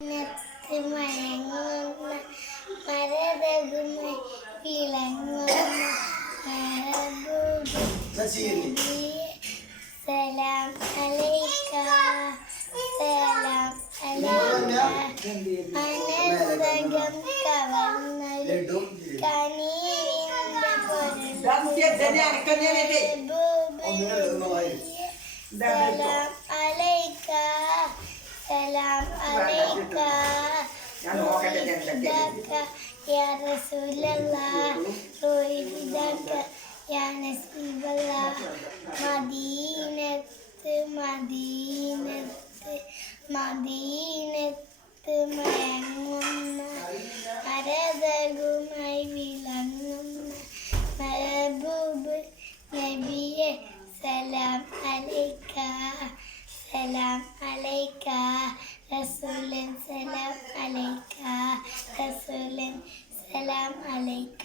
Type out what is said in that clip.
നെത്ത് മയങ്ങുന്ന മരതകുമായി വിളങ്ങുന്ന സലാം അലൈക സലാം അലൈക അനന്തകം കവർന്നൊരു കനീവിന്റെ പൊരുൾ സലാം അലൈക സലാം അലൈക യാ റസൂലല്ലാഹ് റൂഹിദക യാ നസീബല്ലാഹ് മദീനത്ത് മദീനത്ത് മദീനത്ത് മയങ്ങുന്ന മരതകുമായി വിളങ്ങുന്ന മെഹബൂബ് നബിയെ സലാം അലൈക സലാം അലൈക റസൂലൻ സലാം അലൈക റസൂലൻ സലാം അലൈക.